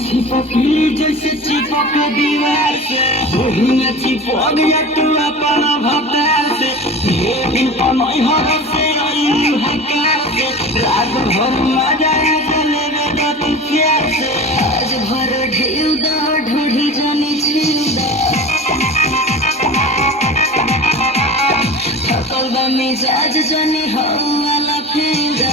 जैसे चिपक दीवार से वही में चिपक गया तू अपन भतार से दिन कमाई हर से आई हकार से रात भर मजा चले बेटा तू प्यार से आज भर ढेउ दा ढोढ़ी जानी छिउ दा थकल बा मिजाज जानी हो वाला फेंदा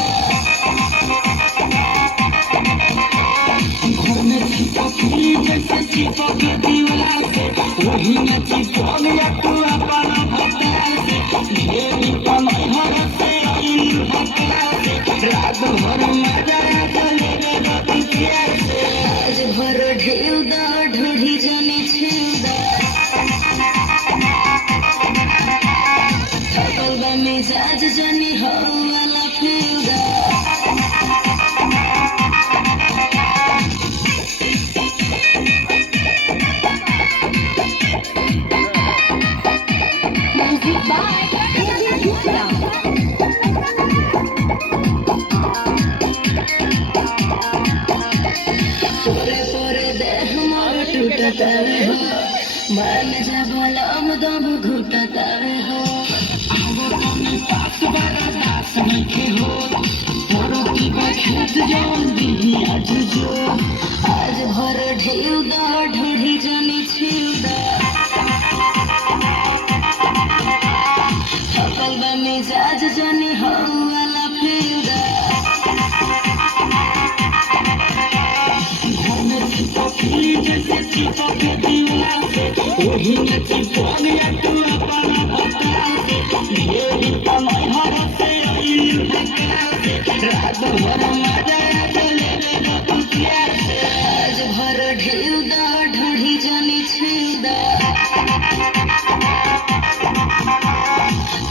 जैसे चिपक दीवार से वही में चिपक गया तू अपन भतार से ढेरी कमाई हर से आई हकार से रात भर मजा चले बेटा तू प्यार से आज भर ढेउ दा ढोढ़ी जानी छिउ दा थकल बा मिजाज जानी हो वाला फेंदा टूटतावे हो मन जबलम दम घुटतावे हो आगो तने पास बड़ा दास नखे हो मोरो की बखेत जौन दी आज जो आज भर ढेउ दा ढोढ़ी जानी छिउ दा थकल बा मिजाज जानी हो वाला फेंदा जैसे चिपक दीवार से वही में चिपक गया तू अपन भतार से ढेरी कमाई हर से आई हकार से रात भर मजा चले बेटा तू प्यार से आज भर ढेउ दा ढोढ़ी जानी छिउ दा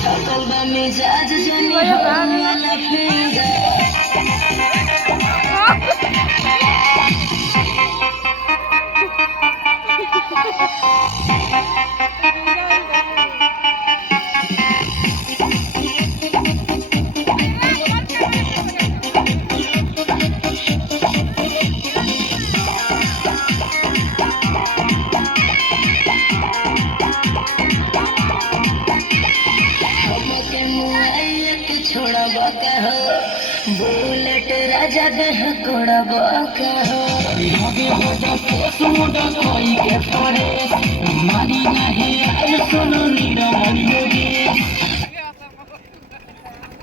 थकल बा मिजाज जानी हो वाला फेंदा बुलेट राजा देह कोड़ा बाका हो लगे हो जा फेस मुंडा कोई के परे मारी नहीं